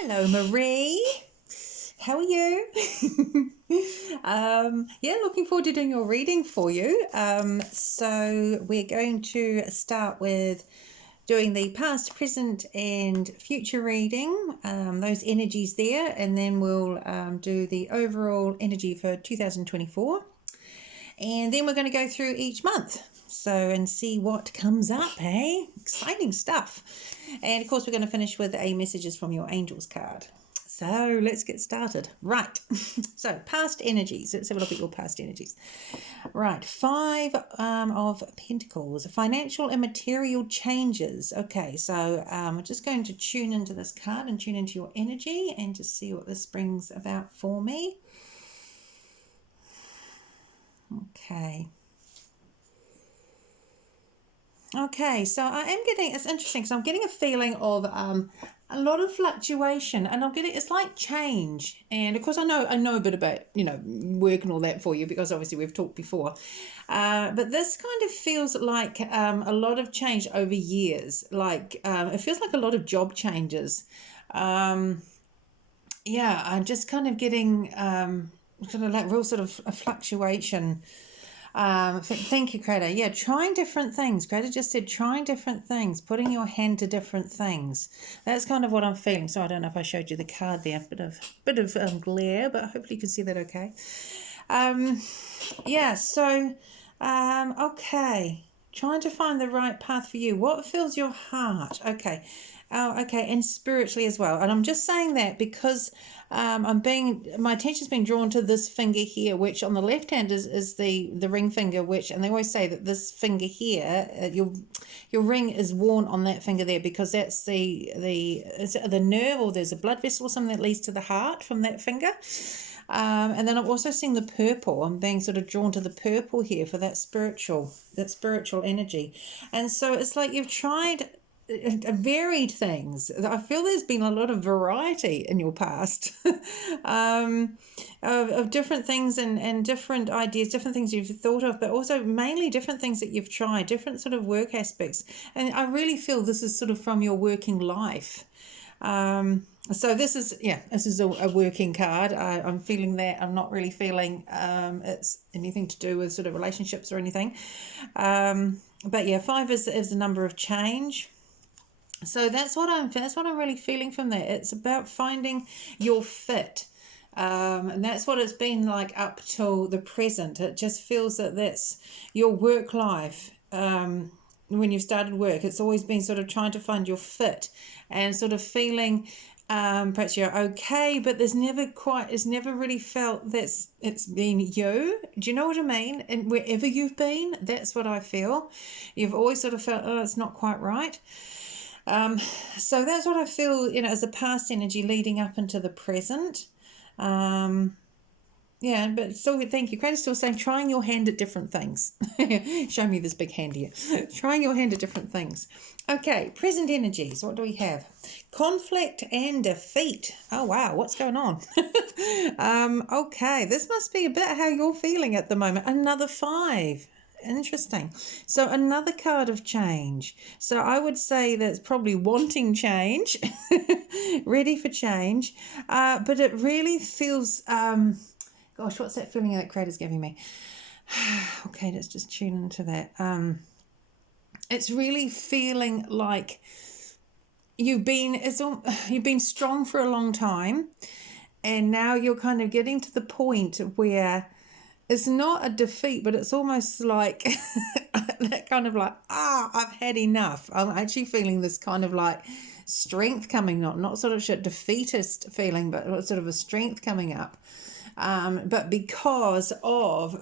Hello, Marie. How are you? Yeah, looking forward to doing your reading for you. So we're going to start with doing the past, present, and future reading, those energies there, and then we'll do the overall energy for 2024. And then we're going to go through each month. And see what comes up, hey? Exciting stuff. And of course, we're going to finish with a messages from your angels card. So let's get started. Right. So past energies. Let's have a look at your past energies. Right. 5 of Pentacles. Financial and material changes. Okay. So I'm just going to tune into this card and tune into your energy and just see what this brings about for me. Okay. Okay, so I am getting, it's interesting because I'm getting a feeling of a lot of fluctuation, and I'm getting, it's like change. And of course I know a bit about, work and all that for you, because obviously we've talked before. But this kind of feels like a lot of change over years. Like it feels like a lot of job changes. Yeah, I'm just kind of getting kind of like real sort of a fluctuation. Thank you, Creator. Yeah, trying different things. Creator just said trying different things, putting your hand to different things. That's kind of what I'm feeling. So I don't know if I showed you the card there. Bit of glare, but hopefully you can see that okay. Yeah, so, okay. Trying to find the right path for you. What fills your heart? Okay. Oh, okay, and spiritually as well. And I'm just saying that because my attention's been drawn to this finger here, which on the left hand is the ring finger, and they always say that this finger here, your ring is worn on that finger there, because that's the nerve, or there's a blood vessel or something that leads to the heart from that finger. And then I'm also seeing the purple. I'm being sort of drawn to the purple here for that spiritual energy. And so it's like you've tried varied things. I feel there's been a lot of variety in your past of different things and different ideas, different things you've thought of, but also mainly different things that you've tried, different sort of work aspects. And I really feel this is sort of from your working life. So this is a working card. I'm feeling that. I'm not really feeling it's anything to do with sort of relationships or anything. But yeah, 5 is the number of change. So that's what I'm really feeling from that. It's about finding your fit. And that's what it's been like up till the present. It just feels that that's your work life. When you've started work, it's always been sort of trying to find your fit and sort of feeling perhaps you're okay, but it's never really felt that it's been you. Do you know what I mean? And wherever you've been, that's what I feel. You've always sort of felt, oh, it's not quite right. So that's what I feel, as a past energy leading up into the present. Yeah, but still, thank you. Creator's still saying, trying your hand at different things. Show me this big hand here. Trying your hand at different things. Okay, present energies. What do we have? Conflict and defeat. Oh, wow. What's going on? Okay, this must be a bit how you're feeling at the moment. Another 5. Interesting. So another card of change. So I would say that's probably wanting change, ready for change. But it really feels, gosh, what's that feeling that Creator's giving me? Okay, let's just tune into that. It's really feeling like you've been strong for a long time, and now you're kind of getting to the point where it's not a defeat, but it's almost like that kind of like, I've had enough. I'm actually feeling this kind of like strength coming, not sort of a defeatist feeling, but sort of a strength coming up. But because of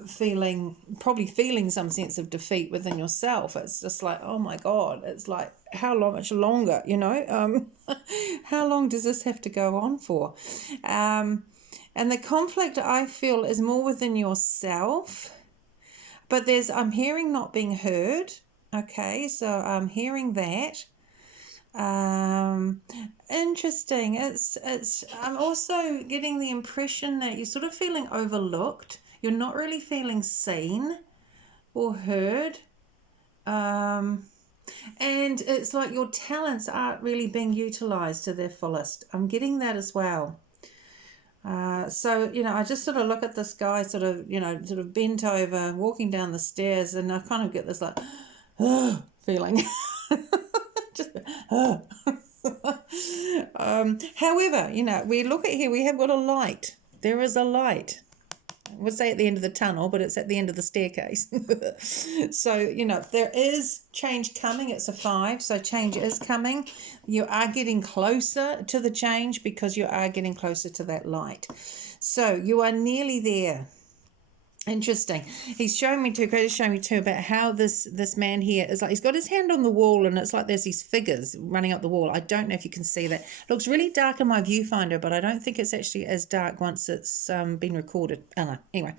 probably feeling some sense of defeat within yourself, it's just like, oh my God, it's like, how much longer, how long does this have to go on for? And the conflict, I feel, is more within yourself, but I'm hearing not being heard. Okay, so I'm hearing that. Interesting. I'm also getting the impression that you're sort of feeling overlooked. You're not really feeling seen or heard. And it's like your talents aren't really being utilized to their fullest. I'm getting that as well. So, I just sort of look at this guy sort of bent over, walking down the stairs, and I kind of get this like, feeling. Just, however, we look at here, we have got a light. There is a light. I would say at the end of the tunnel, but it's at the end of the staircase. So, there is change coming. It's a 5, so change is coming. You are getting closer to the change because you are getting closer to that light. So you are nearly there. Interesting. He's showing me too, Greta's showing me too about how this man here is like, he's got his hand on the wall and it's like there's these figures running up the wall. I don't know if you can see that. It looks really dark in my viewfinder, but I don't think it's actually as dark once it's been recorded. Oh, no. Anyway,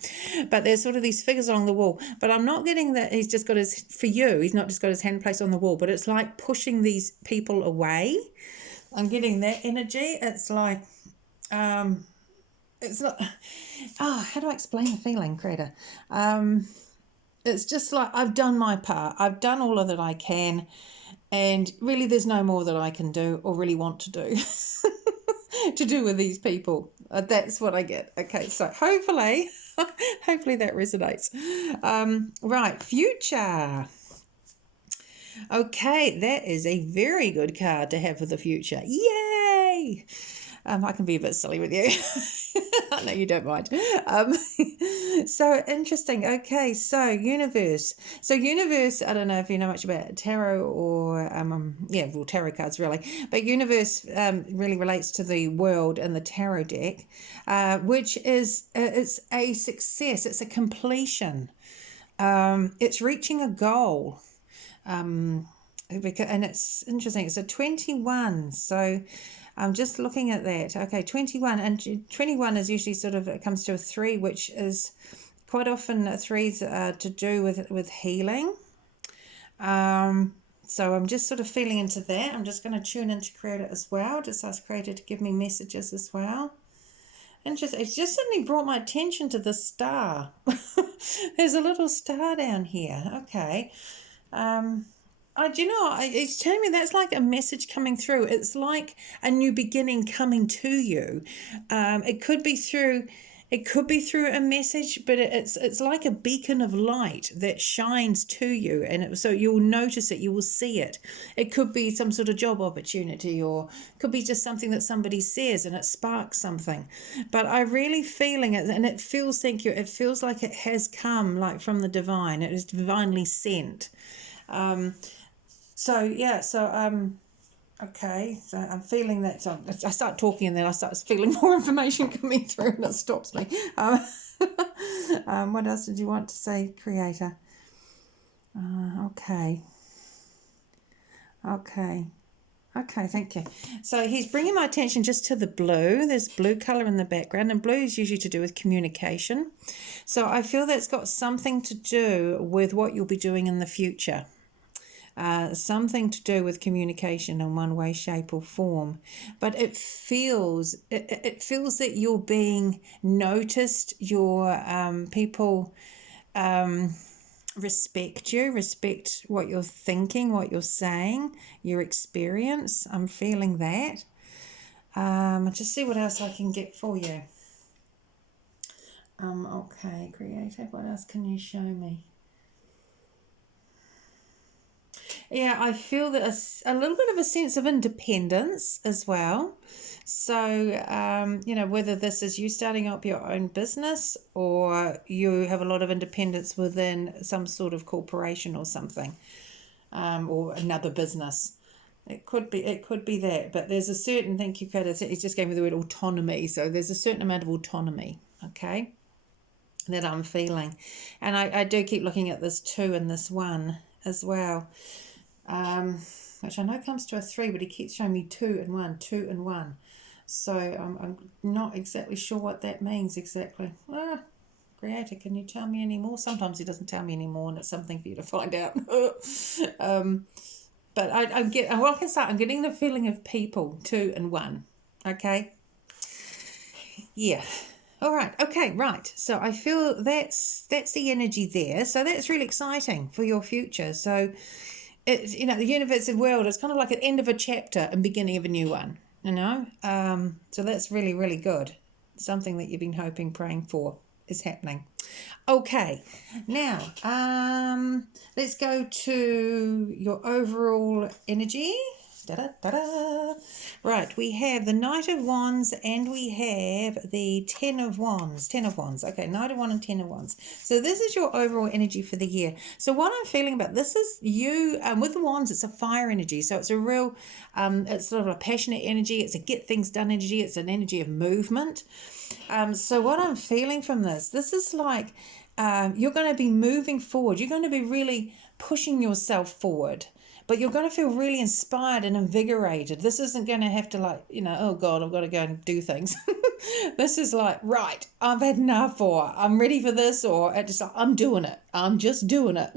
but there's sort of these figures along the wall, but I'm not getting that he's just got his, for you, he's not just got his hand placed on the wall, but it's like pushing these people away. I'm getting that energy. It's like, it's not, how do I explain the feeling, Greta? It's just like I've done my part. I've done all of that I can, and really there's no more that I can do or really want to do to do with these people. That's what I get. Okay, so hopefully that resonates. Right, future. Okay, that is a very good card to have for the future. Yay! I can be a bit silly with you. No, you don't mind. So interesting. Okay, so universe. So universe, I don't know if you know much about tarot or, tarot cards really. But universe really relates to the world and the tarot deck, which is, it's a success. It's a completion. It's reaching a goal. And it's interesting. It's a 21. So I'm just looking at that. Okay, 21. And 21 is usually sort of, it comes to a 3, which is quite often 3s to do with healing. So I'm just sort of feeling into that. I'm just going to tune into Creator as well. Just ask Creator to give me messages as well. Interesting. It's just suddenly brought my attention to the star. There's a little star down here. Okay. It's telling me that's like a message coming through. It's like a new beginning coming to you. It could be through a message, but it's like a beacon of light that shines to you, and so you'll notice it, you will see it. It could be some sort of job opportunity, or it could be just something that somebody says and it sparks something. But I'm really feeling it, and it feels, thank you, it feels like it has come like from the divine. It is divinely sent. Okay, so I'm feeling that. So I start talking and then I start feeling more information coming through and it stops me. What else did you want to say, Creator? Okay, thank you. So he's bringing my attention just to the blue. There's blue colour in the background, and blue is usually to do with communication. So I feel that's got something to do with what you'll be doing in the future. Something to do with communication in one way, shape or form. But it feels that you're being noticed, your people respect what you're thinking, what you're saying, your experience. I'm feeling that. Just see what else I can get for you. Okay, Creator, what else can you show me? Yeah, I feel that a little bit of a sense of independence as well. So, whether this is you starting up your own business or you have a lot of independence within some sort of corporation or something, or another business. It could be that, but there's a certain, thank you, Kat, it just gave me the word autonomy. So there's a certain amount of autonomy, okay, that I'm feeling. And I do keep looking at this 2 and this 1 as well. Which I know comes to a 3, but he keeps showing me 2 and 1. So I'm not exactly sure what that means exactly. Creator, can you tell me any more? Sometimes he doesn't tell me any more, and it's something for you to find out. But I'm getting the feeling of people 2 and 1. Okay. Yeah. All right. Okay. Right. So I feel that's the energy there. So that's really exciting for your future. So it's, you know, the universe and world is kind of like an end of a chapter and beginning of a new one, you know. So that's really, really good. Something that you've been hoping, praying for is happening. Okay, now let's go to your overall energy. Da-da-da-da. Right, we have the Knight of Wands and we have the Ten of Wands. Ten of Wands. Okay, Knight of Wands and Ten of Wands. So this is your overall energy for the year. So what I'm feeling about this is you, with the Wands, it's a fire energy. So it's a real, it's sort of a passionate energy. It's a get things done energy. It's an energy of movement. So what I'm feeling from this is like you're going to be moving forward. You're going to be really pushing yourself forward. But you're going to feel really inspired and invigorated. This isn't going to have to, like, you know, oh God, I've got to go and do things. This is like, right, I've had enough, or I'm ready for this, or it's just like, I'm doing it. I'm just doing it.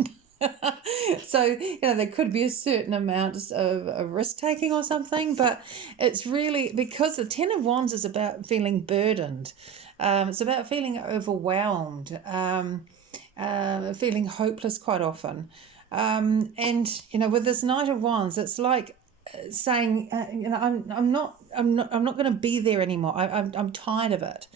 So, you know, there could be a certain amount of risk-taking or something, but it's really, because the Ten of Wands is about feeling burdened. It's about feeling overwhelmed, feeling hopeless quite often. And you know, with this Knight of Wands, it's like saying, you know, I'm not going to be there anymore. I'm tired of it.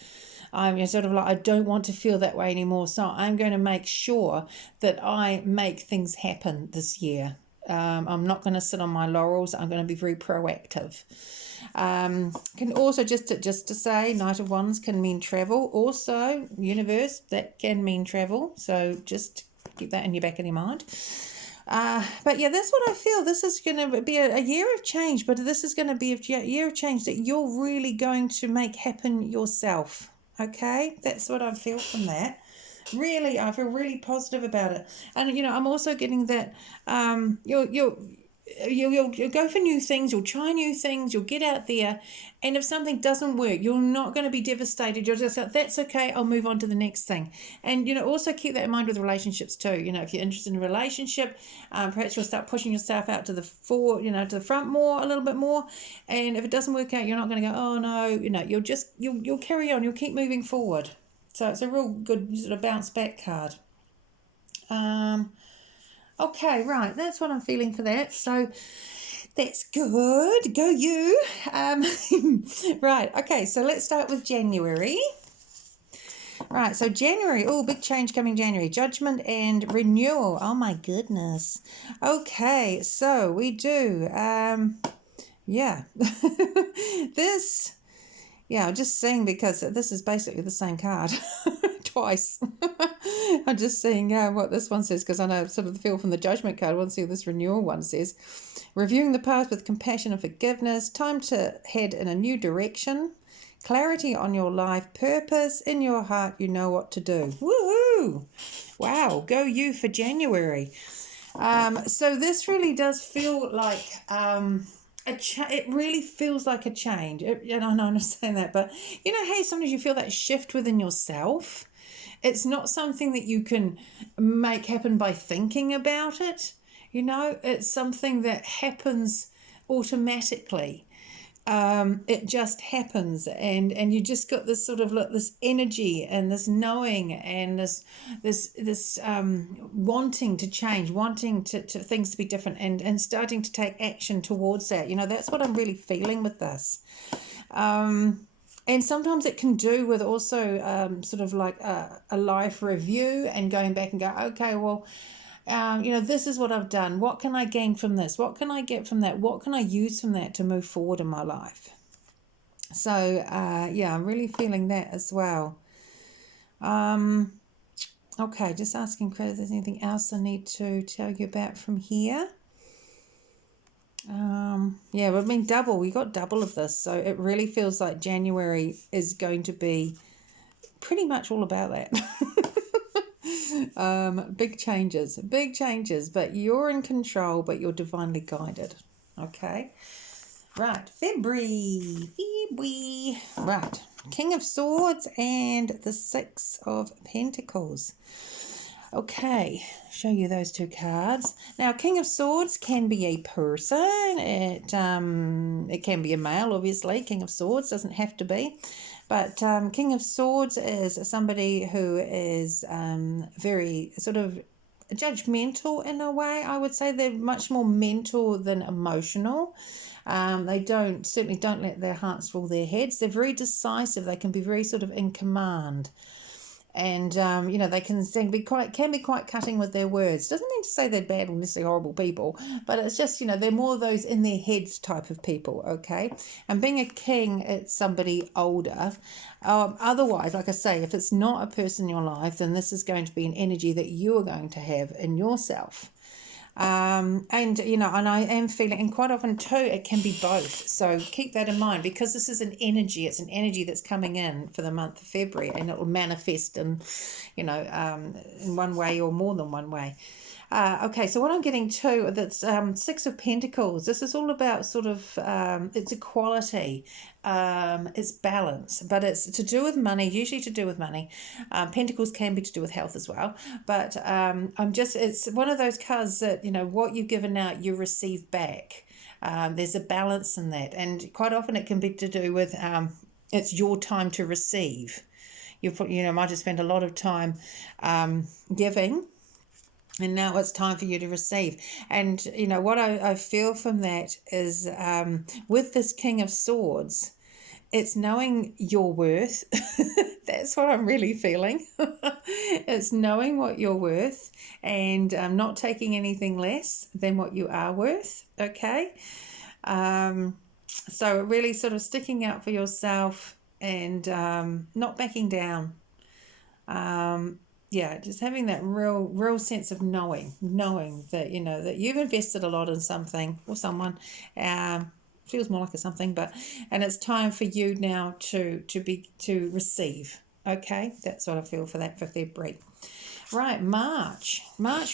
I'm sort of like, I don't want to feel that way anymore. So I'm going to make sure that I make things happen this year. I'm not going to sit on my laurels. I'm going to be very proactive. Can also just to say, Knight of Wands can mean travel. Also, universe, that can mean travel. So just keep that in your back of your mind. But yeah, that's what I feel. This is going to be a year of change, but this is going to be a year of change that you're really going to make happen yourself. Okay, that's what I feel from that. Really, I feel really positive about it. And you know, I'm also getting that you'll go for new things, you'll try new things, you'll get out there, and if something doesn't work, you're not going to be devastated. You're just like, that's okay, I'll move on to the next thing. And you know, also keep that in mind with relationships too. You know, if you're interested in a relationship, perhaps you'll start pushing yourself out to the front more, a little bit more. And if it doesn't work out, you're not going to go, oh no, you know, you'll carry on, you'll keep moving forward. So it's a real good sort of bounce back card. Okay, right, that's what I'm feeling for that. So that's good. Go you. Right, okay, so let's start with January. Right, so January, oh, big change coming January. Judgment and renewal. Oh, my goodness. Okay, so we do, yeah. I'm just seeing, because this is basically the same card twice. I'm just seeing what this one says, because I know sort of the feel from the judgment card. I want to see what this renewal one says. Reviewing the past with compassion and forgiveness. Time to head in a new direction. Clarity on your life purpose. In your heart, you know what to do. Woohoo! Wow, go you for January. So this really does feel like it really feels like a change. And I know I'm not saying that, but you know, hey, sometimes you feel that shift within yourself. It's not something that you can make happen by thinking about it. You know, it's something that happens automatically. It just happens, and you just got this sort of this energy and this knowing and this wanting to change, wanting to things to be different, and starting to take action towards that. You know, that's what I'm really feeling with this. And sometimes it can do with also sort of like a life review and going back and go, okay, well, you know, this is what I've done. What can I gain from this? What can I get from that? What can I use from that to move forward in my life? So, yeah, I'm really feeling that as well. Okay, just asking Credit if there's anything else I need to tell you about from here. Yeah, but I mean, we got double of this. So it really feels like January is going to be pretty much all about that. Big changes, but you're in control, but you're divinely guided. Okay, right, February, right, King of Swords and the Six of Pentacles. Okay, show you those two cards. Now, King of Swords can be a person. It can be a male, obviously. King of Swords doesn't have to be. But King of Swords is somebody who is very sort of judgmental in a way. I would say they're much more mental than emotional. They certainly don't let their hearts rule their heads. They're very decisive. They can be very sort of in command. And they can be quite cutting with their words. Doesn't mean to say they're bad or necessarily horrible people, but it's just they're more of those in their heads type of people. Okay, and being a king, it's somebody older. Otherwise, like I say, if it's not a person in your life, then this is going to be an energy that you are going to have in yourself. And I am feeling, and quite often too, it can be both. So keep that in mind, because this is an energy. It's an energy that's coming in for the month of February, and it will manifest in one way or more than one way. Okay, so what I'm getting to, that's Six of Pentacles. This is all about sort of, it's equality, it's balance, but it's to do with money, usually to do with money. Pentacles can be to do with health as well, but it's one of those cards that, what you've given out, you receive back. There's a balance in that, and quite often it can be to do with, it's your time to receive. Might have spent a lot of time giving, and now it's time for you to receive. And, what I feel from that is with this King of Swords, it's knowing your worth. That's what I'm really feeling. It's knowing what you're worth and not taking anything less than what you are worth. Okay. So really sort of sticking out for yourself and not backing down. Just having that real sense of knowing that, that you've invested a lot in something or someone. Feels more like a something, and it's time for you now to receive. Okay, that's what I feel for that for February. Right, March,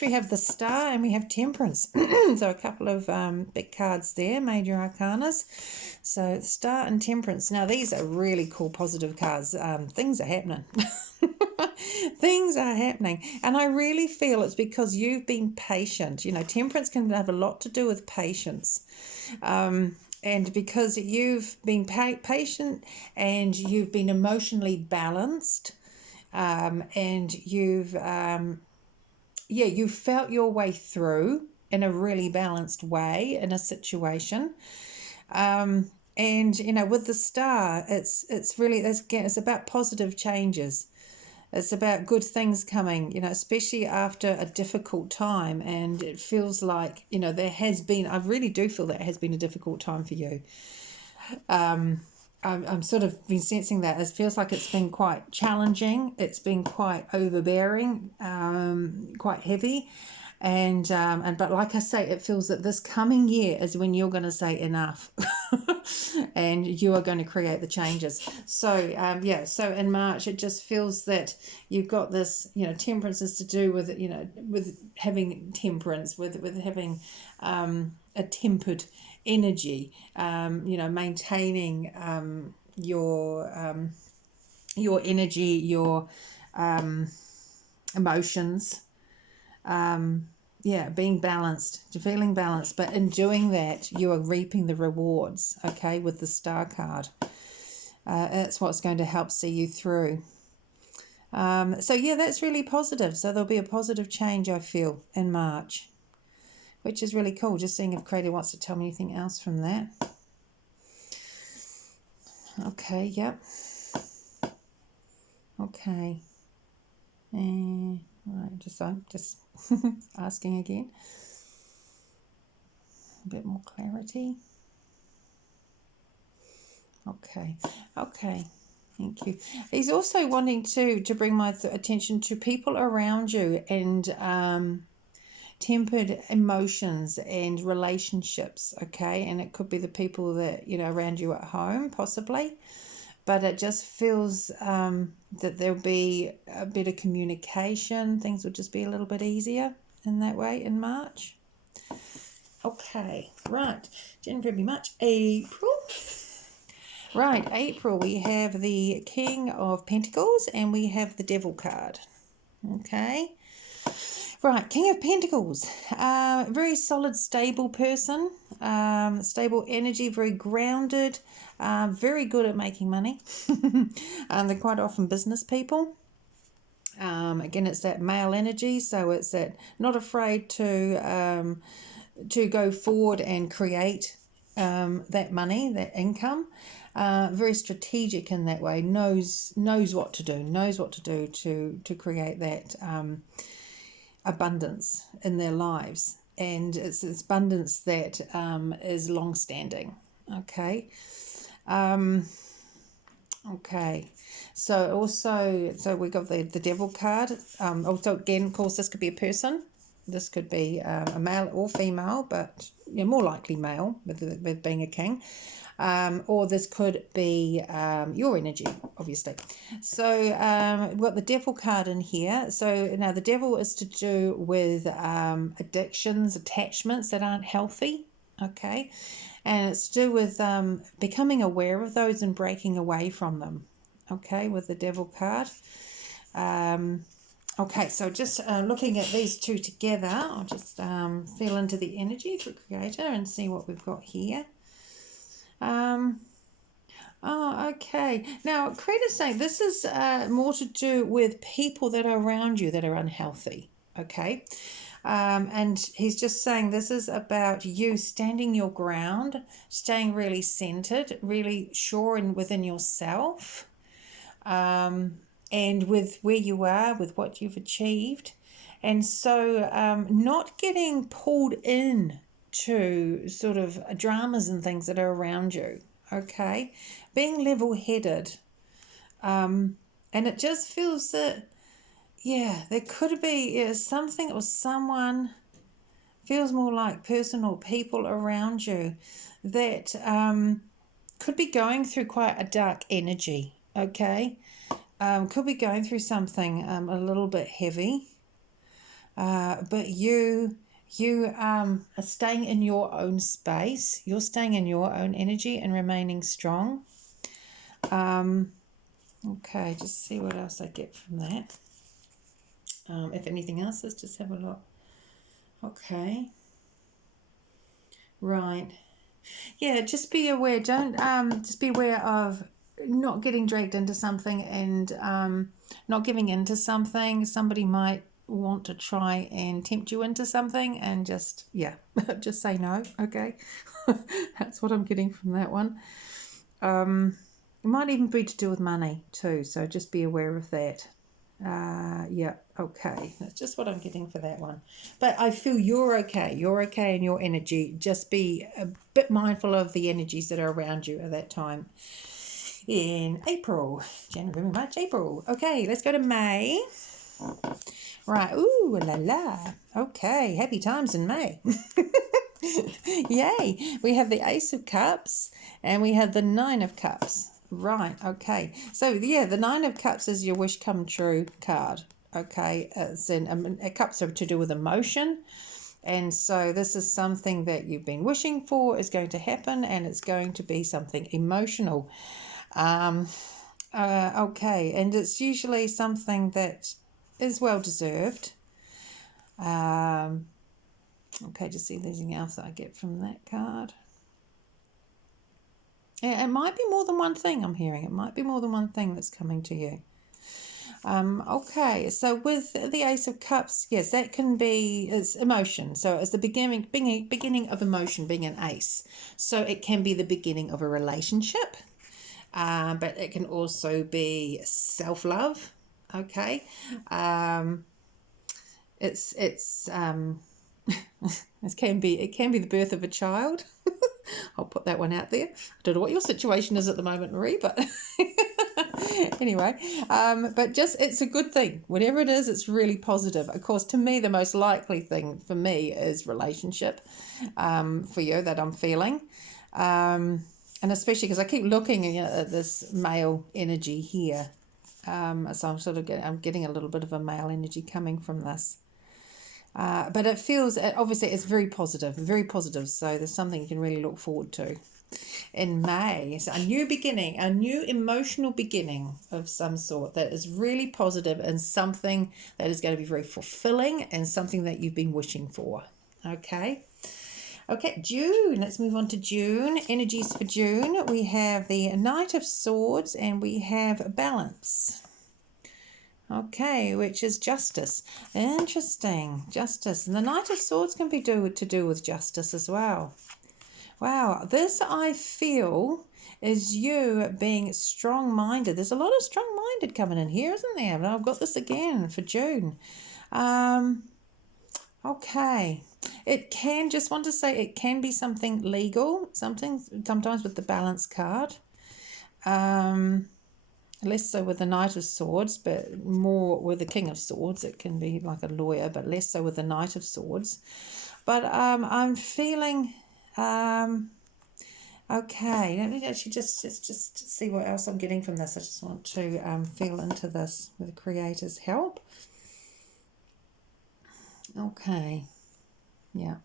we have the Star and we have Temperance. So a couple of big cards there, major arcanas. So Star and Temperance. Now these are really cool, positive cards. Things are happening. Things are happening, and I really feel it's because you've been patient. Temperance can have a lot to do with patience. And because you've been patient and you've been emotionally balanced, and you've felt your way through in a really balanced way in a situation. And with the Star, it's about positive changes. It's about good things coming, especially after a difficult time. And it feels like, I really do feel that it has been a difficult time for you. I'm sort of been sensing that. It feels like it's been quite challenging. It's been quite overbearing, quite heavy. But like I say, it feels that this coming year is when you're going to say enough and you are going to create the changes. So, so in March, it just feels that you've got this, temperance is to do with, with having temperance, with having a tempered energy, maintaining your energy, your emotions, being balanced, feeling balanced, but in doing that you are reaping the rewards, okay, with the Star card. That's what's going to help see you through. That's really positive. So there'll be a positive change, I feel, in March, which is really cool. Just seeing if Creator wants to tell me anything else from that. Okay, yep. Okay. Right, just asking again. A bit more clarity. Okay. Thank you. He's also wanting to bring my attention to people around you and tempered emotions and relationships, okay? And it could be the people that, around you at home, possibly. But it just feels that there'll be a bit of communication. Things will just be a little bit easier in that way in March. Okay, right. January, February, March, April. Right, April, we have the King of Pentacles and we have the Devil card. Okay. Right, King of Pentacles. Very solid, stable person. Stable energy, very grounded. Very good at making money. They're quite often business people. Again, it's that male energy, so it's that not afraid to go forward and create that money, that income. Very strategic in that way. Knows what to do. To create that abundance in their lives, and it's abundance that is long standing. Okay. Okay, so we got the devil card. Also, again, of course, this could be a person. This could be a male or female, but more likely male with being a king. Or this could be your energy, obviously. So we've got the devil card in here. So now the devil is to do with addictions, attachments that aren't healthy. Okay. And it's to do with becoming aware of those and breaking away from them. Okay, with the devil card. Okay, so just looking at these two together, I'll just feel into the energy for Creator and see what we've got here. Okay. Now, Creator's saying this is more to do with people that are around you that are unhealthy. Okay. And he's just saying this is about you standing your ground, staying really centered, really sure and within yourself, and with where you are, with what you've achieved. And so not getting pulled in to sort of dramas and things that are around you, okay? Being level-headed. And it just feels that there could be something or someone, feels more like person or people around you that could be going through quite a dark energy, okay? Could be going through something a little bit heavy, but you are staying in your own space. You're staying in your own energy and remaining strong. Okay, just see what else I get from that. If anything else, let's just have a look. Okay. Right. Yeah, just be aware. Don't just be aware of not getting dragged into something and not giving into something. Somebody might want to try and tempt you into something, and just just say no. Okay. That's what I'm getting from that one. It might even be to do with money too, so just be aware of that. Okay, that's just what I'm getting for that one. But I feel you're okay in your energy. Just be a bit mindful of the energies that are around you at that time in April. January, March, April. Okay, let's go to May. Right, ooh la la. Okay, happy times in May. Yay, we have the Ace of Cups and we have the Nine of Cups. Right, okay. So, the Nine of Cups is your wish come true card. Okay, cups are to do with emotion. And so this is something that you've been wishing for is going to happen, and it's going to be something emotional. Okay, and it's usually something that is well-deserved. Okay, just see if there's anything else that I get from that card. Yeah, it might be more than one thing I'm hearing. It might be more than one thing that's coming to you. Okay, so with the Ace of Cups, yes, that can be, it's emotion. So it's the beginning of emotion being an ace. So it can be the beginning of a relationship, but it can also be self-love. Okay, it can be the birth of a child. I'll put that one out there. I don't know what your situation is at the moment, Marie, but anyway, but just, it's a good thing. Whatever it is, it's really positive. Of course, to me, the most likely thing for me is relationship, for you, that I'm feeling. And especially because I keep looking at this male energy here. So I'm getting a little bit of a male energy coming from this. But it feels, obviously, it's very positive. So there's something you can really look forward to in May. It's a new beginning, a new emotional beginning of some sort that is really positive and something that is going to be very fulfilling and something that you've been wishing for. Okay, June. Let's move on to June. Energies for June. We have the Knight of Swords and we have Balance. Okay, which is justice. Interesting. Justice. And the Knight of Swords can be to do with justice as well. Wow, this I feel is you being strong-minded. There's a lot of strong-minded coming in here, isn't there? And I've got this again for June. Okay. It can, just want to say, it can be something legal, sometimes with the Balance card. Less so with the Knight of Swords, but more with the King of Swords. It can be like a lawyer, but less so with the Knight of Swords. But I'm feeling... okay, let me actually just see what else I'm getting from this. I just want to feel into this with the Creator's help. Okay, yeah.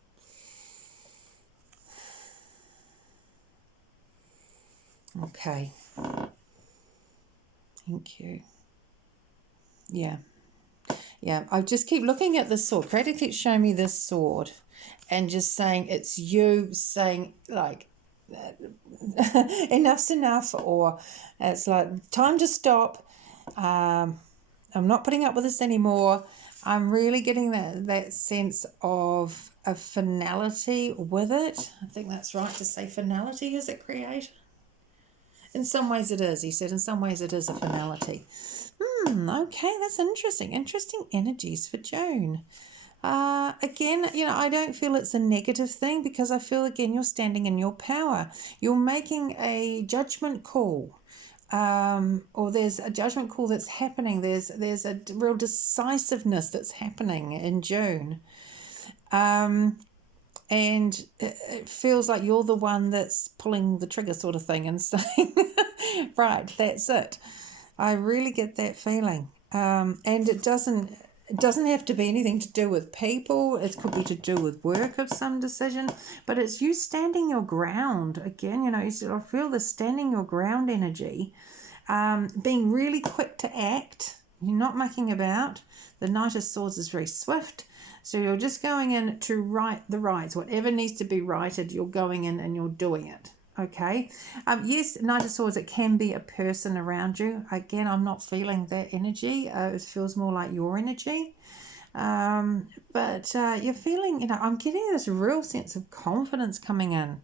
Okay. Thank you. Yeah. Yeah, I just keep looking at this sword. Creator keeps showing me this sword and just saying it's you saying like enough's enough, or it's like time to stop. I'm not putting up with this anymore. I'm really getting that sense of a finality with it. I think that's right to say finality, is it, Creator? In some ways it is, he said. In some ways it is a finality. Okay, that's interesting. Interesting energies for June. Again, I don't feel it's a negative thing, because I feel, again, you're standing in your power. You're making a judgment call. Or there's a judgment call that's happening. There's a real decisiveness that's happening in June. And it feels like you're the one that's pulling the trigger, sort of thing, and saying, right, that's it. I really get that feeling. And it doesn't have to be anything to do with people. It could be to do with work of some decision, but it's you standing your ground. Again, I feel the standing your ground energy, being really quick to act. You're not mucking about. The Knight of Swords is very swift. So you're just going in to right the rights. Whatever needs to be righted, you're going in and you're doing it. Okay. Yes, Knight of Swords, it can be a person around you. Again, I'm not feeling that energy. It feels more like your energy. But you're feeling, I'm getting this real sense of confidence coming in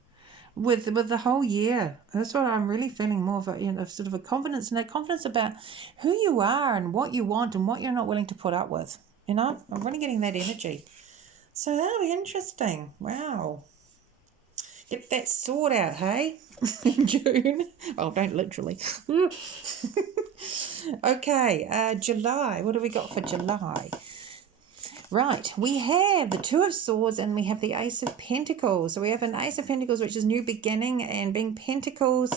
with the whole year. That's what I'm really feeling, more of a, sort of a confidence, and a confidence about who you are and what you want and what you're not willing to put up with. I'm really getting that energy. So that'll be interesting. Wow. Get that sword out, hey? In June. Oh, don't literally. Okay, July. What have we got for July? Right, we have the Two of Swords and we have the Ace of Pentacles. So we have an Ace of Pentacles, which is new beginning, and being Pentacles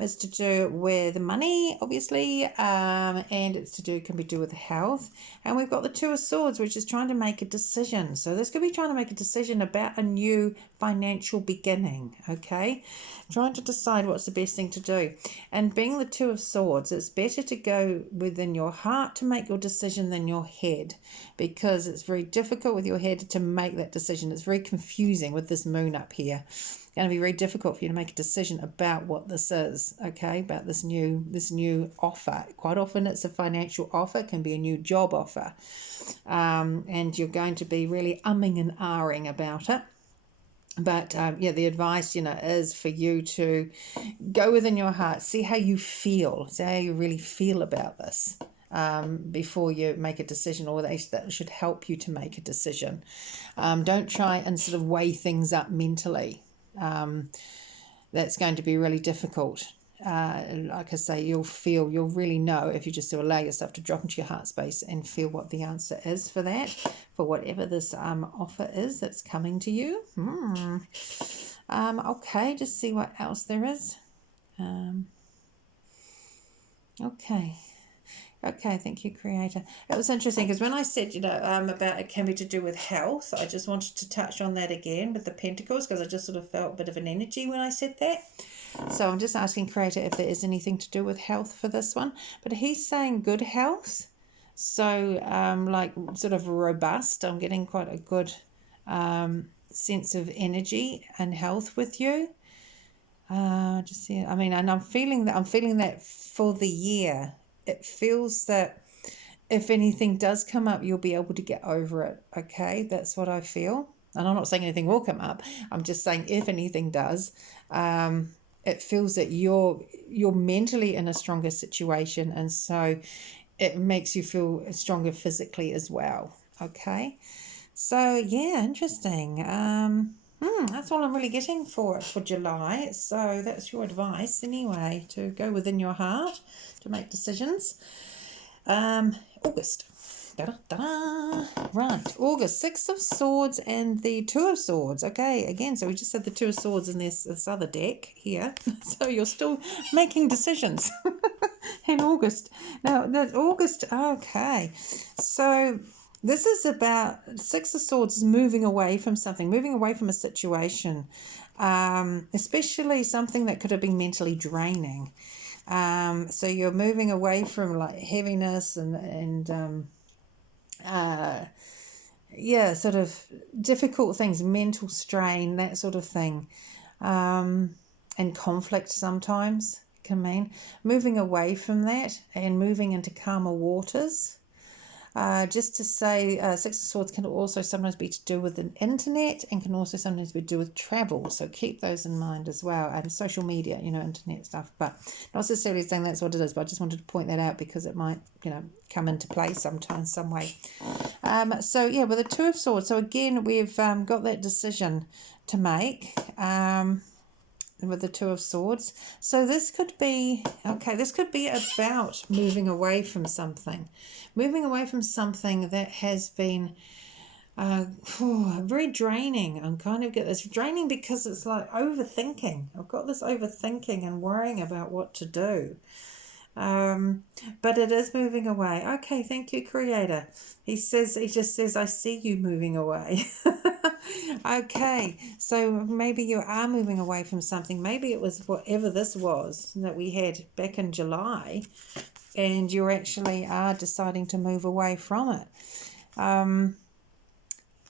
is to do with money, obviously, and can be do with health. And we've got the Two of Swords, which is trying to make a decision. So this could be trying to make a decision about a new financial beginning, okay? Trying to decide what's the best thing to do. And being the Two of Swords, it's better to go within your heart to make your decision than your head, because it's very difficult with your head to make that decision. It's very confusing with this moon up here. It's going to be very difficult for you to make a decision about what this is, okay, about this new offer. Quite often it's a financial offer, it can be a new job offer, and you're going to be really umming and ahhing about it. But the advice, is for you to go within your heart, see how you feel, see how you really feel about this. Before you make a decision, or that should help you to make a decision. Don't try and sort of weigh things up mentally. That's going to be really difficult. Like I say, you'll really know if you just allow yourself to drop into your heart space and feel what the answer is for that, for whatever this offer is that's coming to you. Okay, just see what else there is. Okay, thank you, Creator. It was interesting because when I said, about it can be to do with health, I just wanted to touch on that again with the Pentacles, because I just sort of felt a bit of an energy when I said that. So I'm just asking Creator if there is anything to do with health for this one. But he's saying good health. So, like sort of robust. I'm getting quite a good sense of energy and health with you. And I'm feeling that for the year. It feels that if anything does come up, you'll be able to get over it. Okay, that's what I feel. And I'm not saying anything will come up. I'm just saying if anything does, it feels that you're mentally in a stronger situation, and so it makes you feel stronger physically as well. Okay, so yeah, interesting. That's all I'm really getting for July. So that's your advice anyway, to go within your heart to make decisions. August. Da-da-da. Right, August, Six of Swords and the Two of Swords. Okay, again, so we just had the Two of Swords in this other deck here. So you're still making decisions in August. Now, that August, okay. So this is about Six of Swords is moving away from something, moving away from a situation, especially something that could have been mentally draining. So you're moving away from like heaviness and sort of difficult things, mental strain, that sort of thing, and conflict sometimes can mean moving away from that and moving into calmer waters. Just to say, Six of Swords can also sometimes be to do with the internet and can also sometimes be to do with travel. So keep those in mind as well. And social media, internet stuff. But not necessarily saying that's what it is, but I just wanted to point that out because it might, come into play sometimes, some way. So yeah, with the Two of Swords. So again, we've got that decision to make. With the Two of Swords. So this could be about moving away from something that has been very draining. I'm kind of get this draining because it's like overthinking. I've got this overthinking and worrying about what to do. But it is moving away. Okay, thank you, Creator. He just says, I see you moving away. Okay, so maybe you are moving away from something. Maybe it was whatever this was that we had back in July, and you actually are deciding to move away from it.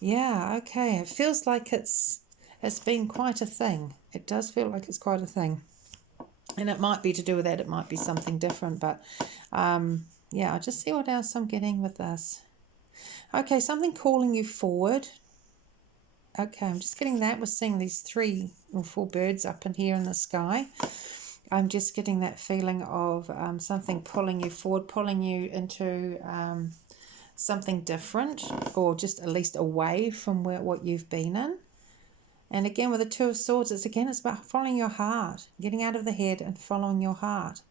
Yeah, okay. It feels like it's been quite a thing. It does feel like it's quite a thing. And it might be to do with that. It might be something different. But, yeah, I'll just see what else I'm getting with this. Okay, something calling you forward. Okay, I'm just getting that. We're seeing these 3 or 4 birds up in here in the sky. I'm just getting that feeling of something pulling you forward, pulling you into something different, or just at least away from what you've been in. And again, with the Two of Swords, it's about following your heart, getting out of the head and following your heart.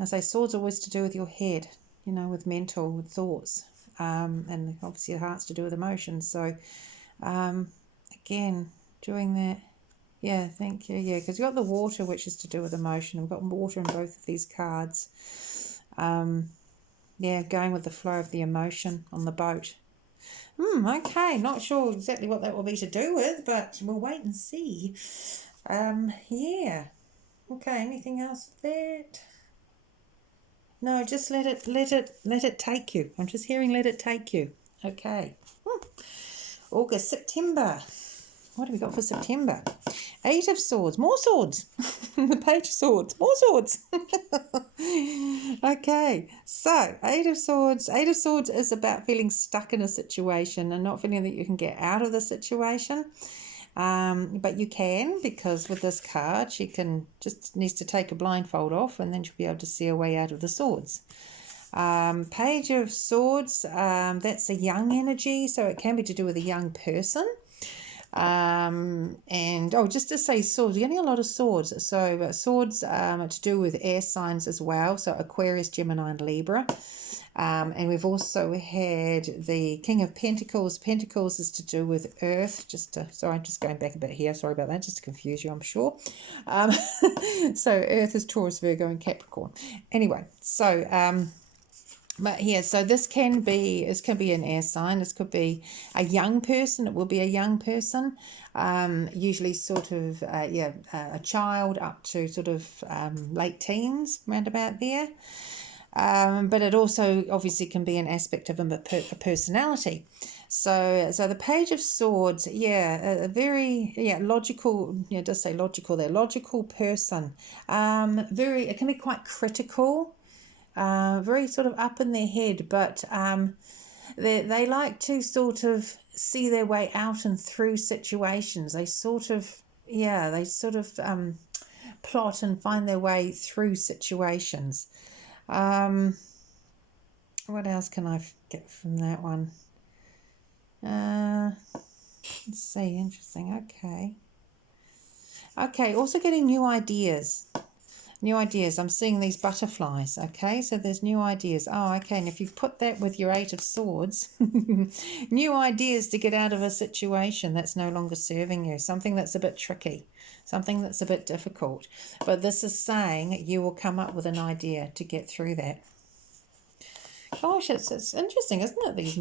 I say swords are always to do with your head, with mental, with thoughts. And obviously the heart's to do with emotions. So, again, doing that. Yeah, thank you. Yeah, because you've got the water, which is to do with emotion. We've got water in both of these cards. Yeah, going with the flow of the emotion on the boat. Okay, not sure exactly what that will be to do with, but we'll wait and see. Yeah. Okay, anything else with that? No, just let it take you. I'm just hearing let it take you. Okay. August, September. What have we got for September? 8 of Swords. More swords. The Page of Swords. More swords. Okay. So, 8 of Swords. 8 of Swords is about feeling stuck in a situation and not feeling that you can get out of the situation. But you can, because with this card, she needs to take a blindfold off and then she'll be able to see a way out of the swords. Page of Swords, that's a young energy, so it can be to do with a young person. Just to say swords, you're getting a lot of swords. So swords to do with air signs as well. So Aquarius, Gemini, and Libra. And we've also had the King of Pentacles. Pentacles is to do with Earth. I'm just going back a bit here. Sorry about that, just to confuse you, I'm sure. So Earth is Taurus, Virgo, and Capricorn. Anyway, so but yeah, so this can be an air sign. This could be a young person. It will be a young person, usually sort of a child up to sort of late teens, round about there. But it also obviously can be an aspect of a personality. So the Page of Swords, a very logical. It does say logical there. Logical person. It can be quite critical. very sort of up in their head, but they like to sort of see their way out and through situations. They sort of, plot and find their way through situations. What else can I get from that one? Let's see, interesting. Okay, also getting new ideas. I'm seeing these butterflies. Okay, so there's new ideas. Oh, okay, and if you put that with your 8 of Swords, new ideas to get out of a situation that's no longer serving you, something that's a bit tricky, something that's a bit difficult. But this is saying you will come up with an idea to get through that. Gosh, it's interesting, isn't it, these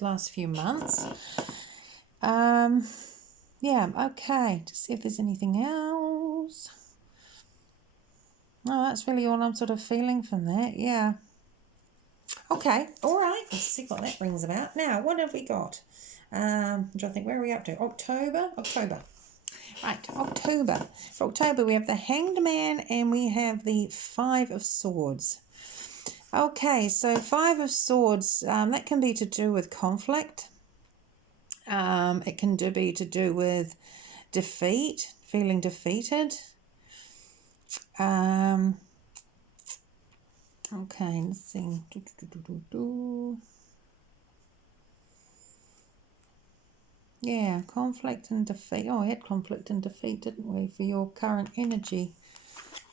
last few months? Yeah, okay, to see if there's anything else. Oh, that's really all I'm sort of feeling from that, yeah. Okay, all right, let's see what that brings about. Now, what have we got? I'm trying to think, where are we up to? October. Right, October. For October, we have the Hanged Man and we have the 5 of Swords. Okay, so 5 of Swords, that can be to do with conflict. It can be to do with defeat, feeling defeated. Okay, let's see. Yeah, conflict and defeat. Oh, we had conflict and defeat, didn't we, for your current energy?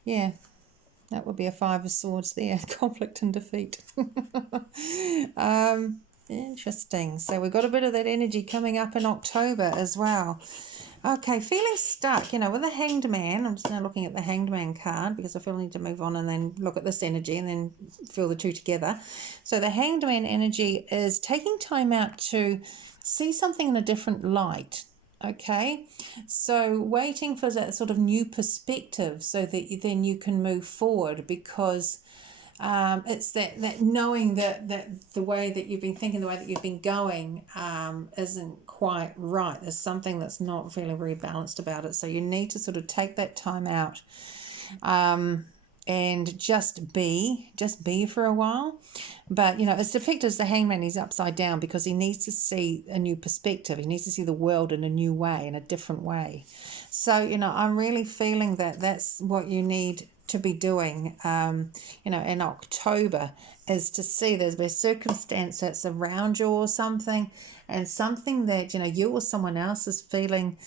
Yeah, that would be a 5 of Swords there, conflict and defeat. Interesting. So we've got a bit of that energy coming up in October as well. Okay, feeling stuck, with the Hanged Man. I'm just now looking at the Hanged Man card because I feel I need to move on and then look at this energy and then feel the two together. So the Hanged Man energy is taking time out to see something in a different light. Okay, so waiting for that sort of new perspective so that then you can move forward, because it's that knowing that the way that you've been thinking, the way that you've been going isn't quite right. There's something that's not feeling very balanced about it. So you need to sort of take that time out and just be for a while. But, it's depicted as the Hangman. He's upside down because he needs to see a new perspective. He needs to see the world in a new way, in a different way. So, I'm really feeling that that's what you need to be doing, in October, is to see there's a circumstance that's around you or something, and something that, you or someone else is feeling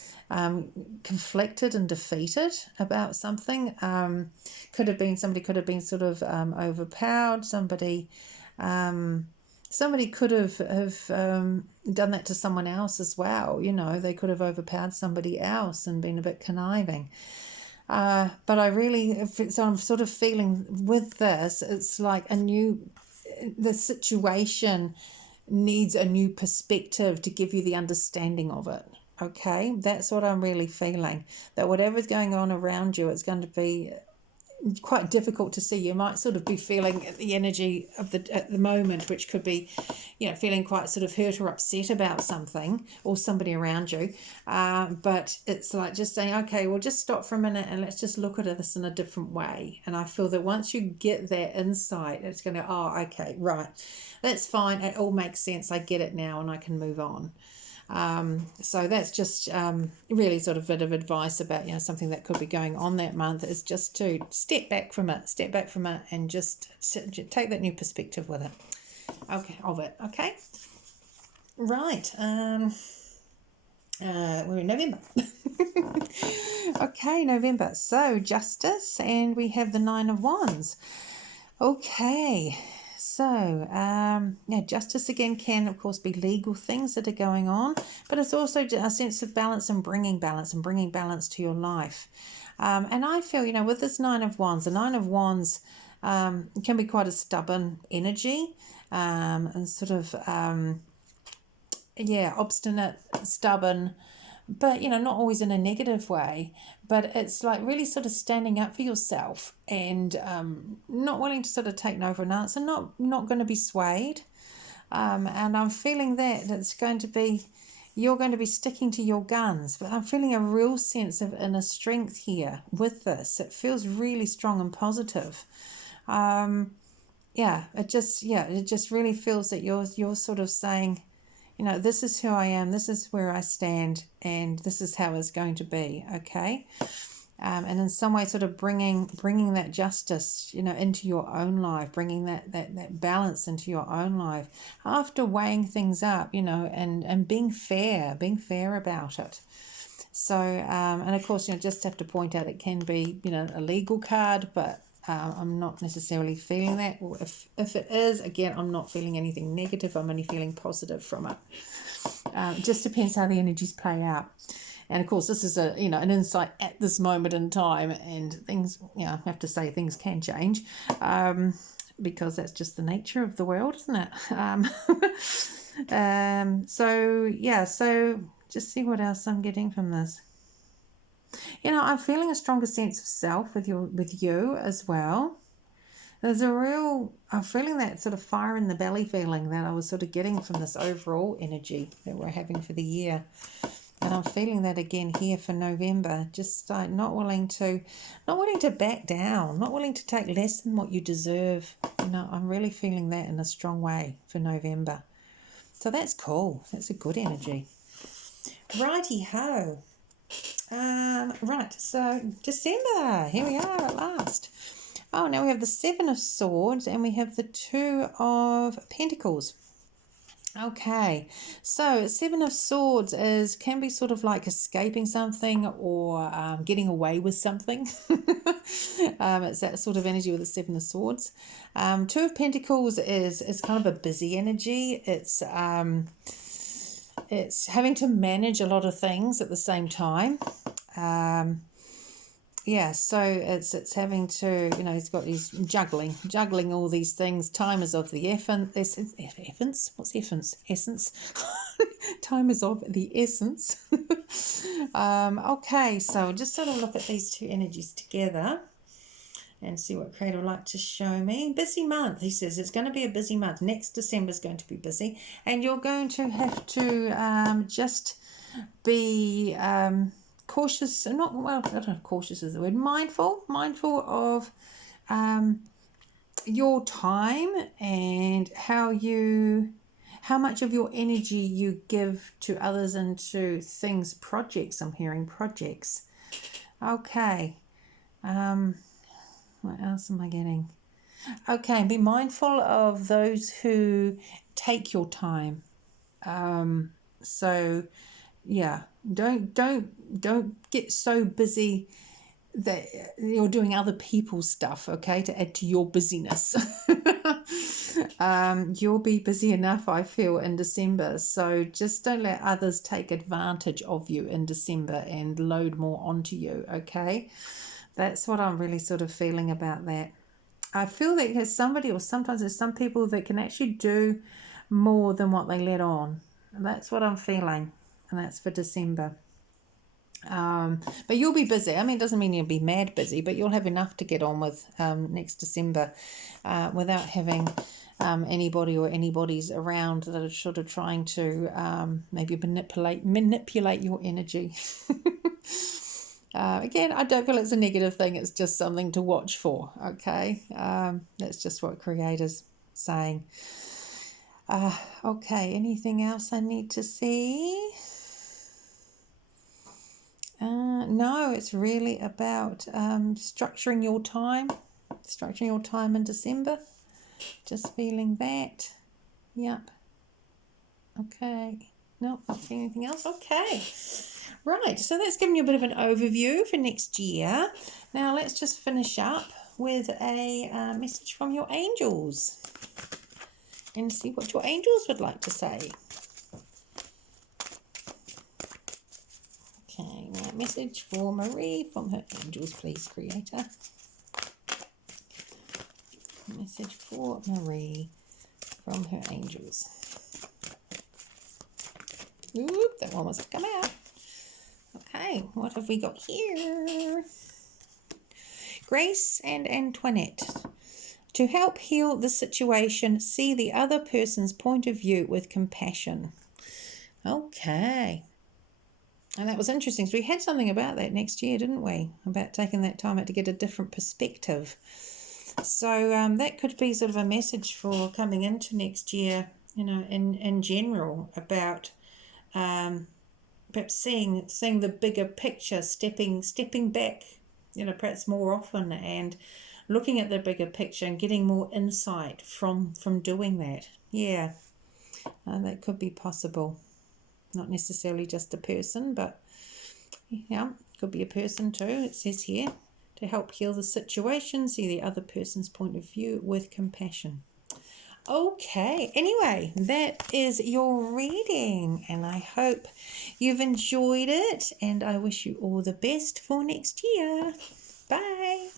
conflicted and defeated about something. Somebody could have been sort of overpowered. Somebody could have done that to someone else as well. They could have overpowered somebody else and been a bit conniving. But I'm sort of feeling with this, it's like the situation needs a new perspective to give you the understanding of it. Okay, that's what I'm really feeling, that whatever's going on around you, it's going to be quite difficult to see. You might sort of be feeling the energy at the moment, which could be, feeling quite sort of hurt or upset about something or somebody around you. But it's like just saying, okay, well, just stop for a minute and let's just look at this in a different way. And I feel that once you get that insight, it's going to, okay, right, that's fine. It all makes sense. I get it now and I can move on. So that's just really sort of a bit of advice about something that could be going on that month, is just to step back from it and just take that new perspective with it. Okay, right. We're in November. Okay, November. So Justice, and we have the 9 of Wands. Okay. So, justice again can, of course, be legal things that are going on, but it's also a sense of balance and bringing balance to your life. And I feel, with this 9 of Wands, the 9 of Wands can be quite a stubborn energy, and sort of, obstinate, stubborn, but not always in a negative way, but it's like really sort of standing up for yourself and not willing to sort of take no for an answer, not going to be swayed, and I'm feeling that it's going to be, you're going to be sticking to your guns. But I'm feeling a real sense of inner strength here with this. It feels really strong and positive. Yeah, it just really feels that you're sort of saying, you know, this is who I am, this is where I stand, and this is how it's going to be, okay? And in some way, sort of bringing that justice, you know, into your own life, bringing that balance into your own life after weighing things up, you know, and being fair about it. So, and of course, you know, just have to point out it can be, you know, a legal card, but I'm not necessarily feeling that. Or if it is, again, I'm not feeling anything negative. I'm only feeling positive from it. It just depends how the energies play out. And of course, this is a, you know, an insight at this moment in time, and things, you know, I have to say things can change, because that's just the nature of the world, isn't it? So yeah, so just see what else I'm getting from this. You know, I'm feeling a stronger sense of self with you as well. There's I'm feeling that sort of fire in the belly feeling that I was sort of getting from this overall energy that we're having for the year. And I'm feeling that again here for November, just like not willing to back down, not willing to take less than what you deserve. You know, I'm really feeling that in a strong way for November. So that's cool. That's a good energy. Righty-ho. Right, so December, here we are at last. Oh, now we have the Seven of Swords and we have the Two of Pentacles. Okay, so Seven of Swords can be sort of like escaping something or getting away with something. It's that sort of energy with the Seven of Swords. Two of Pentacles is kind of a busy energy. It's having to manage a lot of things at the same time. Yeah, so it's having to, you know, he's got these juggling all these things. Time is of the essence. What's essence? Time is of the essence. Okay, so just sort of look at these two energies together and see what Creator would like to show me. Busy month, he says. It's going to be a busy month. Next December is going to be busy, and you're going to have to just be cautious. Not well. I don't know. Cautious is the word. Mindful of your time and how much of your energy you give to others and to things, projects. I'm hearing projects. Okay. What else am I getting? Okay, be mindful of those who take your time. So yeah, don't get so busy that you're doing other people's stuff, okay, to add to your busyness. You'll be busy enough, I feel, in December, so just don't let others take advantage of you in December and load more onto you, okay? That's what I'm really sort of feeling about that. I feel that there's somebody, or sometimes there's some people that can actually do more than what they let on. And that's what I'm feeling, and that's for December. But you'll be busy. I mean, it doesn't mean you'll be mad busy, but you'll have enough to get on with next December without having anybody or anybody's around that are sort of trying to maybe manipulate your energy. Again, I don't feel it's a negative thing. It's just something to watch for, okay? That's just what Creator's saying. Okay, anything else I need to see? No, it's really about structuring your time in December. Just feeling that. Yep. Okay. No, not seeing anything else. Okay. Right, so that's given you a bit of an overview for next year. Now let's just finish up with a message from your angels and see what your angels would like to say. Okay, right, message for Marie from her angels, please, Creator. Message for Marie from her angels. Oop, that one must come out. Okay, what have we got here? Grace and Antoinette. To help heal the situation, see the other person's point of view with compassion. Okay. And that was interesting. So we had something about that next year, didn't we? About taking that time out to get a different perspective. So that could be sort of a message for coming into next year, you know, in general, about perhaps seeing the bigger picture, stepping back, you know, perhaps more often, and looking at the bigger picture and getting more insight from doing that. Yeah, that could be possible. Not necessarily just a person, but yeah, could be a person too. It says here, to help heal the situation, see the other person's point of view with compassion. Okay, anyway, that is your reading, and I hope you've enjoyed it, and I wish you all the best for next year. Bye.